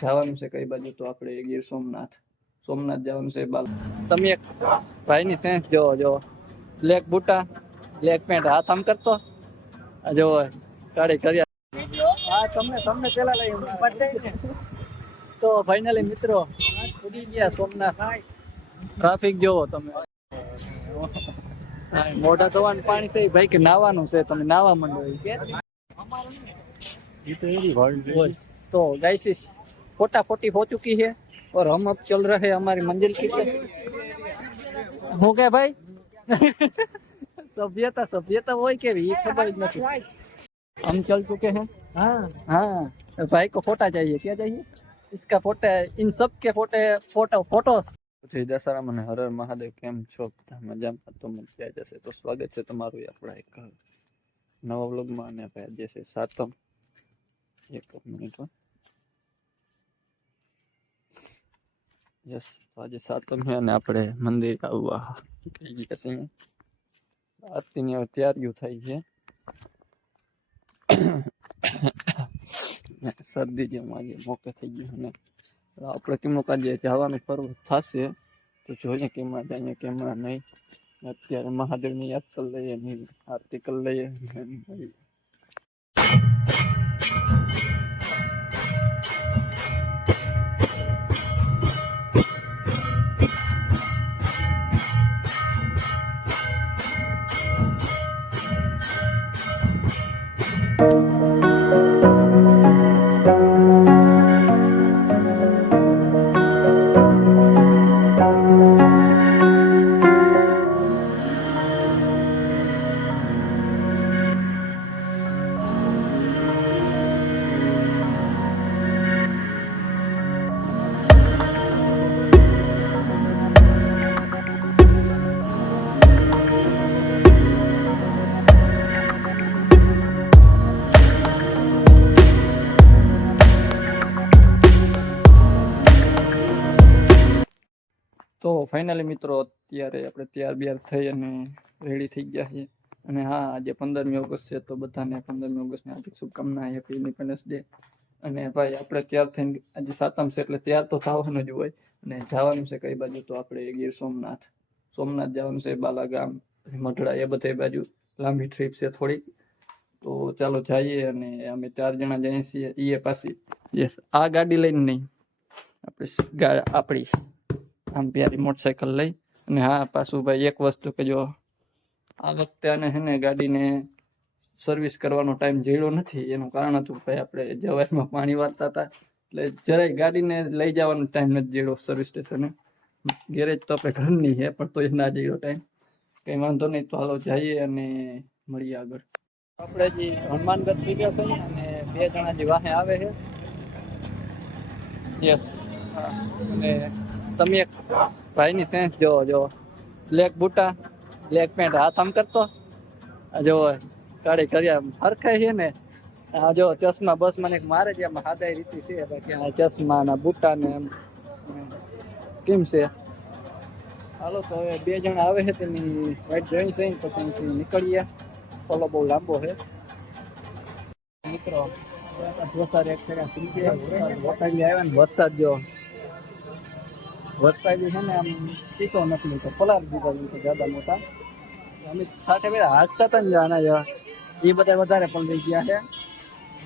જવાનું છે કઈ બાજુ તો આપણે ગીર સોમનાથ જવાનું છે તમે એક ભાઈની સેન્સ જોવો જો બ્લેક બુટા બ્લેક પેન્ટ હાથ આમ કરતો જોવો કાઢી કર્યા હા તમને પેલા લઈ તો ફાઇનલી મિત્રો ઉડી ગયા સોમનાથ ટ્રાફિક જોવો તમે મોઢા ધોવાનું પાણી છે ભાઈ કે નાવાનું છે તમે નાવા માંડો तो गाइस फोटी हो चुकी है और हम अब चल रहे हैं हमारी मंजिल की तरफ हो गया भाई सभ्यता वही के भी खबर नहीं हम चल चुके हैं हाँ भाई को फोटा चाहिए क्या चाहिए इसका फोटो इन सब के फोटोस दशहरा મને હર હર મહાદેવ કેમ છો મજામાં તો મજા જશે તો સ્વાગત છે તમારું આપણા એક નવા વ્લોગમાં અને ભાઈ જે છે સાતમ એક મિનિટ યસ આજે સાતમ છે અને આપણે મંદિર આવવા કઈ ગયા છે આરતીની તૈયારીઓ થઈ છે શરદી જેમ આજે મોકે થઈ ગયું અને આપણે કેમનું કાજે જવાનું પર્વ થશે તો જોઈએ કેમાં જઈએ કેમાં નહીં અત્યારે મહાદેવની યાદ કરી લઈએ એની આરતી કરી લઈએ તો ફાઇનલી મિત્રો અત્યારે આપણે તૈયાર થઈ અને રેડી થઈ ગયા છીએ અને હા આજે 15મી ઓગસ્ટ છે તો બધાને 15મી ઓગસ્ટની હાર્દિક શુભકામના હેપી ઇન્ડિપેન્ડન્સ ડે અને ભાઈ આપણે તૈયાર થઈને આજે સાતમ છે એટલે તૈયાર તો થવાનું જ હોય અને જવાનું છે કઈ બાજુ તો આપણે ગીર સોમનાથ જવાનું છે બાલાગામ મઢડા એ બધે બાજુ લાંબી ટ્રીપ છે થોડીક તો ચાલો જઈએ અને અમે 4 જણા જઈએ છીએ એ પાછી યસ આ ગાડી લઈને નહીં આપણી આમ પ્યારી મોટરસાઇકલ લઈ અને હા પાછું ભાઈ એક વસ્તુ કે જો આ વખતે આને હે ને ગાડીને સર્વિસ કરવાનો ટાઈમ જડ્યો નથી એનું કારણ હતું ભાઈ આપણે જવારમાં પાણી વાળતા હતા એટલે જરાય ગાડીને લઈ જવાનો ટાઈમ નથી જડ્યો સર્વિસ સ્ટેશને ગેરેજ તો આપણે ઘરની છે પણ તો એ ના જડ્યો ટાઈમ કંઈ વાંધો નહીં તો હાલો જઈએ અને મળીએ આગળ આપણે હજી હનુમાનગઢ થઈ ગયા છે અને 2 જણા જે વાહે આવે છે યસ અને તમે એક ભાઈની સેન્સ જોવો બ્લેક બુટા બ્લેક પેન્ટ હાથ આમ કરતો જોવો કાઢી કર્યા હરખાય છે ને આ જો ચશ્મા બસ મને એક મારે છે આમાં હાદાઈ રીતિ છે બાકી આ ચશ્મા ના બુટા ને એમ કેમ છે હાલો તો હવે 2 જણા આવે છે તેની વાઇટ જોઈ છે પછી નીકળીએ ફોલો બહુ લાંબો છે મિત્રો જોસાર એક ફેરા આવ્યા ને વરસાદ જો વરસાદી છે ને આમ પીસો નથી તો પલાર દીધા જ્યાદા મોટા અમે સાથે પેલા હાદસા હતા ને આના જેવા એ બધા વધારે પણ લઈ ગયા છે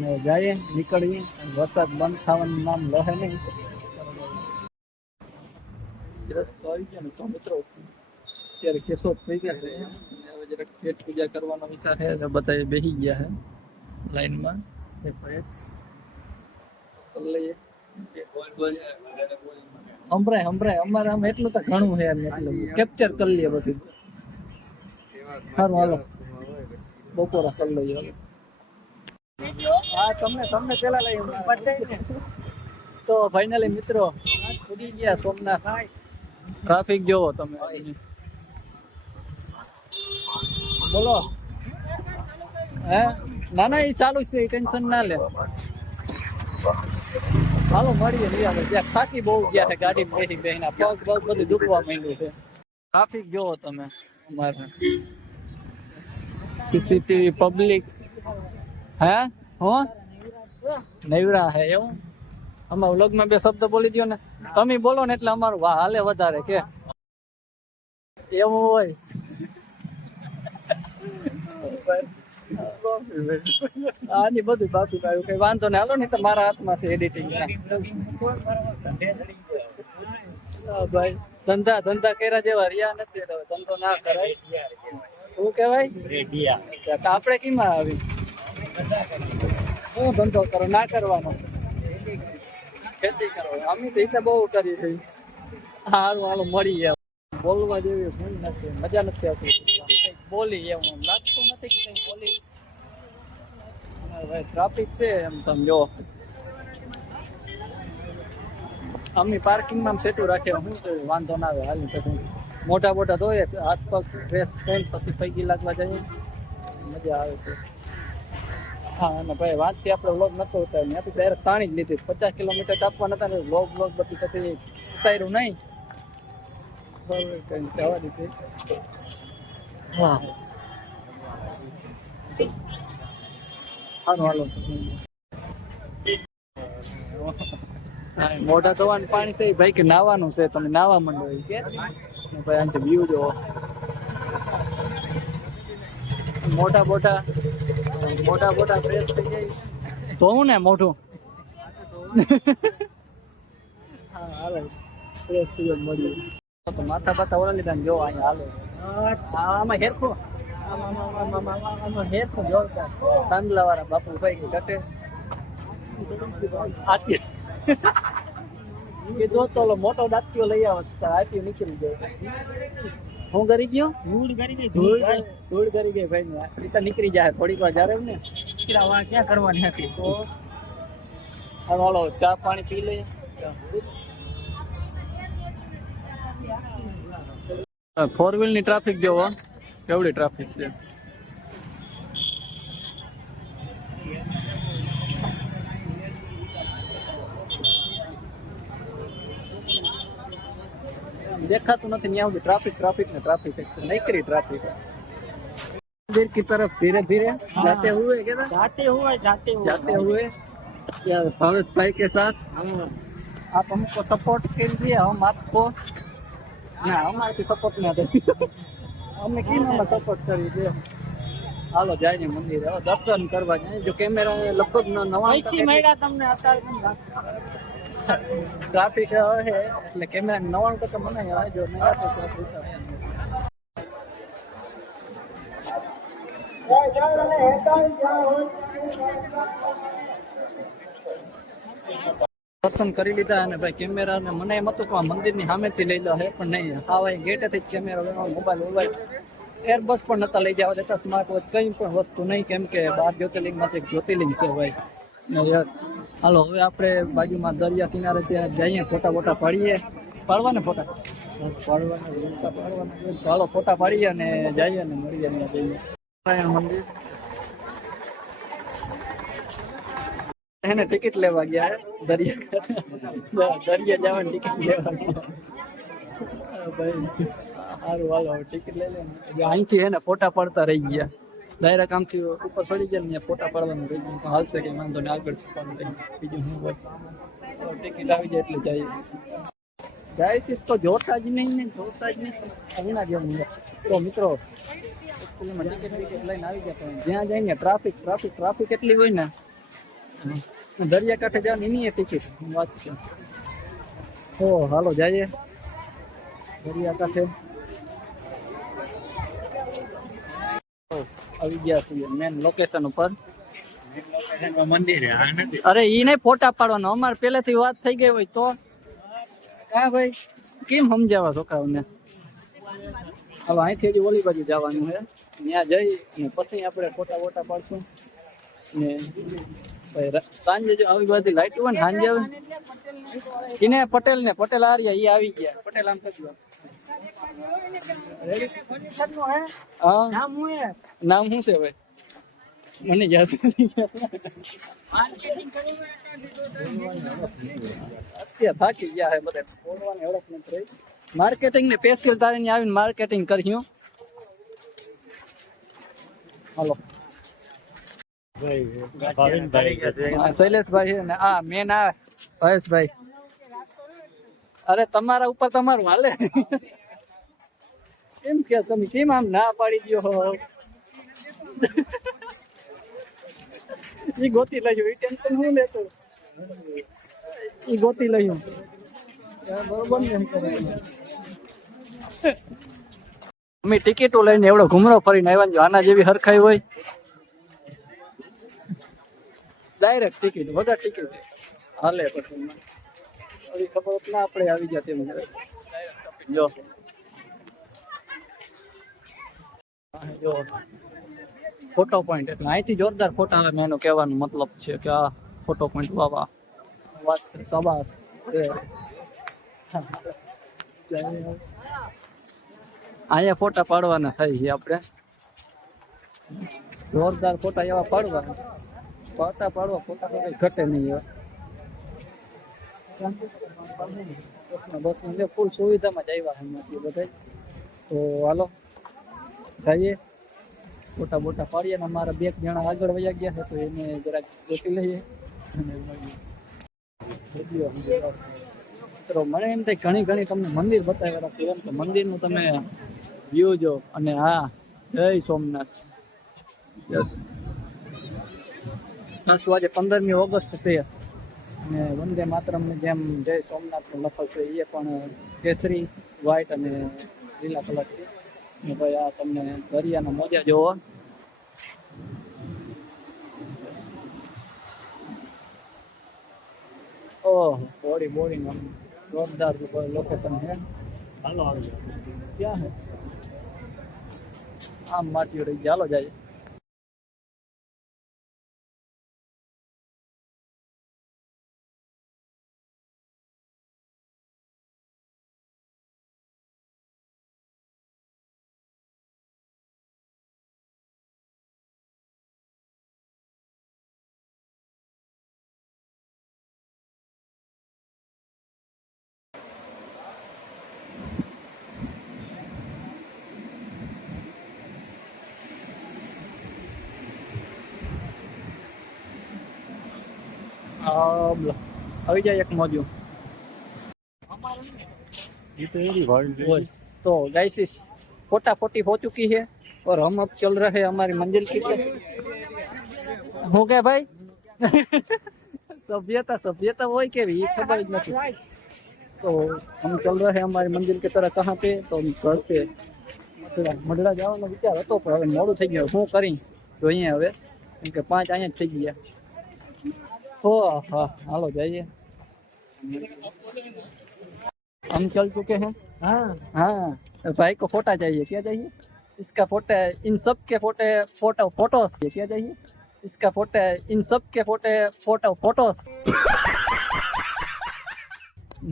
ને જઈએ નીકળીએ વરસાદ બંધ થવાનું નામ લહે નહીં રસ્તો આવી ગયા ને તો મિત્રો અત્યારે કેશોદ થઈ ગયા છે હવે જરાક પેટ પૂજા કરવાનો વિચાર છે બધા બેસી ગયા છે લાઈનમાં લઈએ સંભળાય અમારે આમ એટલું તો ઘણું છે એટલે કેપ્ચર કરી લઈએ બધું સારું હાલો બપોરા કરી લઈએ હા તમને પેલા લઈ તો ફાઇનલી મિત્રો ઉડી ગયા સોમનાથ ટ્રાફિક જોવો તમે બોલો હે ના એ ચાલુ છે ટેન્શન ના લે હાલો મળીએ ત્યાં થાકી બહુ ગયા છે ગાડી બેહીને પગ બધું દુખવા માંડ્યું છે ટ્રાફિક જોવો તમે અમારે સીસીટીવી પબ્લિક હે હો નૈવરા હે એવું આમાં વ્લોગમાં બે શબ્દ બોલી દો ને, તમે બોલો ને એટલે અમારું વાહ હાલે વધારે કે એવું હોય. આની બધું બાપુ આવ્યું કઈ વાંધો ને, હાલો ને તો મારા હાથમાં છે એડિટિંગ. ભાઈ ધંધા ધંધા કર્યા જેવા રહ્યા નથી, ધંધો ના કરાય. શું કેવાય આપણે કીમાં આવી શું ધંધો કરો, ના કરવાનો, ખેતી કરો. અમે તો રીતે બહુ કરી રહી. સારું હાલો મળી ગયા. બોલવા જેવી ભૂલ નથી, મજા નથી આવતી. બોલી એવું લાગતું નથી કે કઈ બોલી. ભાઈ ટ્રાફિક છે એમ તમે જો. અમે પાર્કિંગમાં સેટું રાખે શું છે, વાંધો ના આવે. હાલી તો મોટા મોટા ધોઈએ, હાથ પગ ફ્રેશ થઈને પછી પૈકી લાગવા જઈએ, મજા આવે છે. હા અને ભાઈ વાંચથી આપણે વ્લોગ નતો ઉતાર્યો, ત્યાંથી ડાયરેક્ટ તાણી જ લીધી. 50 કિલોમીટર કાપવા નતા ને વ્લોગ બધી પછી ઉતાર્યું નહીં. કઈ જવા દીધી. હા સારું હાલો. મોઢા ધોવાનું પાણી છે ભાઈ કે નાવાનું છે, તમે નાવા માંડો કે ભાઈ આને વ્યૂ જોવો. મોટા મોટા મોટા મોટા ફ્રેશ થઈ જાય. ધોવું ને મોઢું. હા હાલે ફ્રેશ થઈ જાય મળ્યું તો માથા બાથા ઓળા લીધા ને જો અહીંયા હાલે. આમાં હેરખું આમાં હેરખું જોરદાર. સાંદલા વાળા બાપુ ભાઈ કે ઘટે આટી કે જો તો મોટો દાંતિયો લઈ આવત આટી નીકળી જાય. હું કરી ગયો ધૂળ કરી ગઈ ભાઈ. એ તો નીકળી જાય થોડીક વાર જ્યારે ને ક્યાં કરવાની હતી. તો હાલો ચા પાણી પી લઈએ. ફોર વ્હીલ ની ટ્રાફિક જોવો કેવડી ટ્રાફિક છે. દેખાતું નથી ત્યાં સુધી ટ્રાફિક ટ્રાફિક ને ટ્રાફિક છે. નકરી ट्रैफिक मंदिर की तरफ धीरे धीरे जाते हुए जाते हुए यार भावेश भाई के साथ आप हमको सपोर्ट कीजिए, हम आपको ना हमारे सपोर्ट ना दे हमने की ना सपोर्ट करी दे. हालो जाए मंदिर दर्शन करवा जाए. जो कैमरा लगभग 89 તમને ट्रैफिक है એટલે કેમેરા 99% મને આવે. જો નહીં આવતો દર્શન કરી લીધા અને ભાઈ કેમેરા ને મને એમ હતું કે મંદિર ની સામેથી લઈ લો હે, પણ નહીં. હા ભાઈ ગેટેથી જ કેમેરા મોબાઈલ એરબસ પણ નતા લઈ જવા દેતા. સ્માર્ટ વોચ કઈ પણ વસ્તુ નહીં, કેમ કે 12 જ્યોતિર્લિંગ માંથી એક જ્યોતિર્લિંગ છે ભાઈ. યસ હાલો હવે આપણે બાજુમાં દરિયા કિનારે ત્યાં જઈએ, ફોટા બોટા પાડીએ. પાડવા ને ફોટા પાડવાના. ચાલો ફોટા પાડીએ અને જઈએ ને મળીએ ત્યાં જઈએ. મંદિર એને ટિકિટ લેવા ગયા દરિયા જવાની ટિકિટ લેવા ગયા ભાઈ. સારું હાલો ટિકિટ લઈ લે. અહીંથી હે ને ફોટા પડતા રહી ગયા. ડાયરેક્ટ આમથી ઉપર ચડી ગયા ને ફોટા પાડવાનું રહી ગયું. હાલશે કઈ વાંધો ને આગળ બીજું શું હોય. ટિકિટ આવી જાય એટલે જાય. ગાઈસ તો જોતા જ નહીં ને જોતા જ નહીં. હમણાં જેવું તો મિત્રો ટિકિટ લઈને આવી ગયા, પણ જ્યાં જઈને ટ્રાફિક એટલી હોય ને. દરિયા કાંઠે જવાની એની ટિકિટ વાત છે. તો હાલો જઈએ દરિયા કાંઠે. આવી ગયા છીએ મેન લોકેશન ઉપર. મંદિર અરે ઈ નહીં ફોટા પાડવાનો. અમારે પહેલેથી વાત થઈ ગઈ હોય તો હા ભાઈ કેમ સમજાવવા છોકરાઓને. હવે અહીંથી હજી ઓલી બાજુ જવાનું છે, ત્યાં જઈ ને પછી આપણે ફોટા વોટા પાડશું ને. સાંજે જો આવી બધી લાઈટ હોય ને સાંજે આવે એને પટેલ આર્યા એ આવી ગયા. પટેલ આમ કરજો. હા નામ શું છે ભાઈ મને યાદ નથી. અત્યારે થાકી ગયા હે બધા. બોલવાની હડક નથી રહી. માર્કેટિંગ ને સ્પેશિયલ તારે આવીને માર્કેટિંગ કર્યું. હાલો શૈલેષભાઈ છે ને આ મેન આ ભાઈ. અરે તમારા ઉપર તમારું હાલે. કેમ કે તમે કેમ આમ ના પાડી દો હો? ઈ ગોતી લઈ ઈ ટેન્શન હું લેતો. ઈ ગોતી લઈ બરોબર ને. અમે ટિકિટો લઈને એવડો ઘુમરો ફરીને આવ્યા. આના જેવી હરખાઈ હોય ડાયરેક્ટ ટિકિટ વગર ટિકિટ હાલે પછી ખબર ના આપણે આવી ગયા તેમ જો જો ફોટો પોઈન્ટ એટલે અહીંથી જોરદાર ફોટા આવે. એનો કહેવાનો મતલબ છે કે આ ફોટો પોઈન્ટ વાવા વાત છે. સબાસ અહીંયા ફોટા પાડવાના થાય છે આપણે. જોરદાર ફોટા એવા પાડવાના પાડવા ફોટા તો કઈ ઘટે નહીં એવા. બસ મને ફૂલ સુવિધામાં જ આવ્યા બધા. તો હાલો જઈએ ફોટા બોટા પાડીએ ને અમારા 2 જણા આગળ વયા ગયા છે તો એને જરાક ગોતી લઈએ અને મિત્રો મને એમ થાય ઘણી તમને મંદિર બતાવ્યા રાખી એમ કે મંદિરનું તમે વ્યૂ જો. અને હા જય સોમનાથ. યસ બસ આજે 15મી ઓગસ્ટ છે અને વંદે માતરમની જેમ જય સોમનાથનું લખલ છે એ પણ કેસરી વ્હાઈટ અને લીલા કલર છે. ને ભાઈ આ તમને દરિયાના મોજા જોવો. ઓહ બોડી જોરદાર લોકેશન है. હાલો ક્યાં है આમ માટીઓ રહી ગયા. હાલો જાય. अभी जाए एक मौजू तो गाइस फोटी हो चुकी है और हम अब चल रहे हैं हमारी मंजिल की तरफ. हो गया भाई. सभ्यता वो के भी खबर नहीं. तो हम चल रहे हैं हमारी मंजिल की तरफ. कहाँ पे तो हम घर पे मडड़ा जવાનો વિચાર હતો પણ હવે મોડું થઈ ગયું. શું કરી જોઈએ હવે કેમ કે 5 અહીંયા જ થઈ ગયા. हो हाँ हालो जाइए. हम चल चुके हैं. हाँ भाई को फोटा चाहिए. क्या चाहिए इसका फोटो? इन सब के फोटोस क्या चाहिए इसका फोटो? इन सब के फोटोस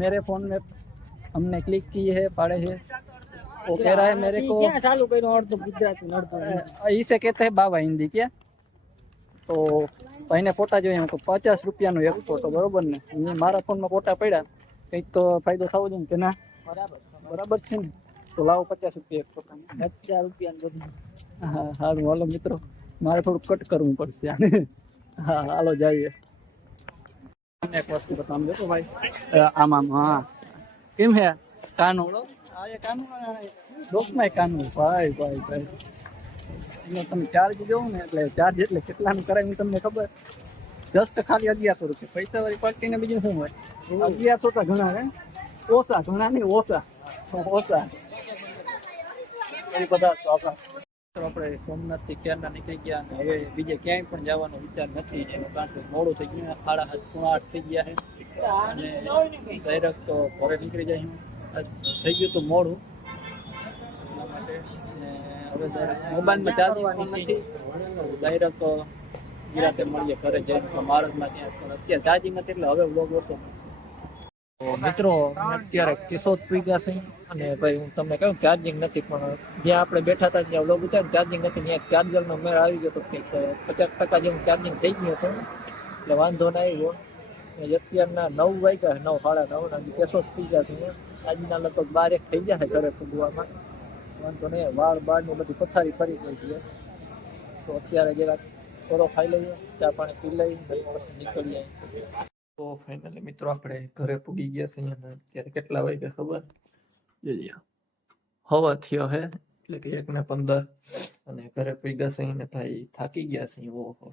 मेरे फोन में हमने क्लिक किए है पाड़े है. वो कह रहा है मेरे को चालू करो और तो गुजराती इसे कहते हैं बाबा हिंदी. क्या तो ભાઈને ફોટા જોઈએ તો 50 રૂપિયાનો એક ફોટો. બરોબર ને. એ મારા ફોનમાં ફોટા પડ્યા કંઈક તો ફાયદો થવો જોઈએ કે ના? બરાબર છે ને. તો લાવો 50 રૂપિયા એક ફોટા. 50 રૂપિયા બધું. હા સારું હાલો મિત્રો મારે થોડું કટ કરવું પડશે. હા હાલો જઈએ. એક વસ્તુ બતાવું દેતો ભાઈ. આમ હા કેમ હે કાનુડો? આ એ કાનુડો ડોકમાં કાનુડો. ભાઈ તમે ચાર્જ જોવો ને એટલે ચાર્જ એટલે કેટલાનું કરાય હું તમને ખબર. જસ્ટ ખાલી 1100 રૂપિયા. પૈસા વાળી પાર્ટીને બીજું શું હોય? 1100 તો ઘણા હે. ઓછા ઘણા નહીં ઓછા એ બધા. આપણે સોમનાથથી ક્યારના નીકળી ગયા અને હવે બીજે ક્યાંય પણ જવાનો વિચાર નથી. એનું કારણ કે મોડું થઈ ગયું. 7:30 થઈ ગયા છે અને ડાયરેક્ટ તો ઘરે નીકળી જાય. થઈ ગયું તો મોડું એટલા માટે. હવે મોબાઈલમાં ચાર્જિંગ પણ નથી. ડાયરેક્ટ તો ગિરાતે મળીએ ઘરે જઈને મહારાજમાં. ત્યાં પણ અત્યારે ચાર્જિંગ નથી એટલે હવે વ્લોગ ઓછો. તો મિત્રો અત્યારે કેશોદ પી ગયા છે અને ભાઈ હું તમને કહું ચાર્જિંગ નથી. પણ જ્યાં આપણે બેઠા હતા ત્યાં વ્લોગ ઉતાર્યો ચાર્જિંગ નથી. ત્યાં ચાર્જરનો મેળ આવી ગયો તો કંઈક 50% જેવું ચાર્જિંગ થઈ ગયું હતું એટલે વાંધો ના આવ્યો. અત્યારના 9 વાગ્યા 9 સાડા 9 કેશોદ પી ગયા છે. આજના લગભગ 12 થઈ ગયા છે ઘરે પૂગવામાં. વાંધો નહીં. વાળ બાળની બધી પથારી ફરી ગઈ છે તો અત્યારે જરાક થોડો ખાઈ લઈએ, ચા પાણી પી લઈએ, પછી નીકળીએ. તો ફાઇનલી મિત્રો આપણે ઘરે પૂગી ગયા છીએ અને અત્યારે કેટલા વાગ્યા ખબર જોઈએ, હવા થયો હે એટલે કે 1:15 અને ઘરે પૂગ્યા છીએ ને ભાઈ થાકી ગયા છીએ. ઓહો,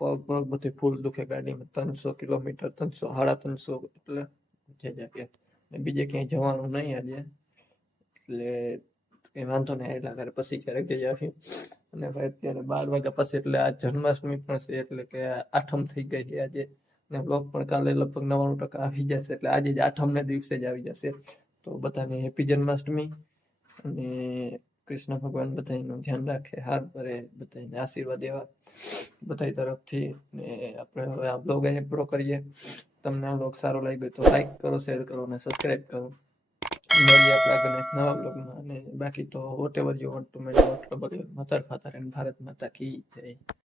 પગ પગ બધું ફૂલ દુખે. ગાડીમાં 300 કિલોમીટર, 300 350 એટલે થઈ જાય. બીજે ક્યાંય જવાનું નહીં આજે, એટલે કઈ વાંધો નહીં. એટલા ઘરે પછી ક્યારેક જઈ આવી. અને ભાઈ અત્યારે 12 વાગ્યા પછી એટલે આ જન્માષ્ટમી પણ છે, એટલે કે આઠમ થઈ ગઈ છે આજે. ને બ્લોગ પણ કાલે લગભગ 99% આવી જશે, એટલે આજે જ આઠમને દિવસે જ આવી જશે. તો બધાને હેપી જન્માષ્ટમી અને કૃષ્ણ ભગવાન બધાનું ધ્યાન રાખે, હાર કરે, બધાને આશીર્વાદ એવા બધા તરફથી. ને આપણે હવે આ બ્લોગ અહીં પૂરો કરીએ. તમને આ બ્લોગ સારો લાગ્યો તો લાઈક કરો, શેર કરો અને સબસ્ક્રાઈબ કરો. મળીએ આપણે આગળ એક નવા બ્લોગમાં. અને બાકી તો whatever you want to make, what માતાર ફાતર એન્ડ ભારત માતા કી જય.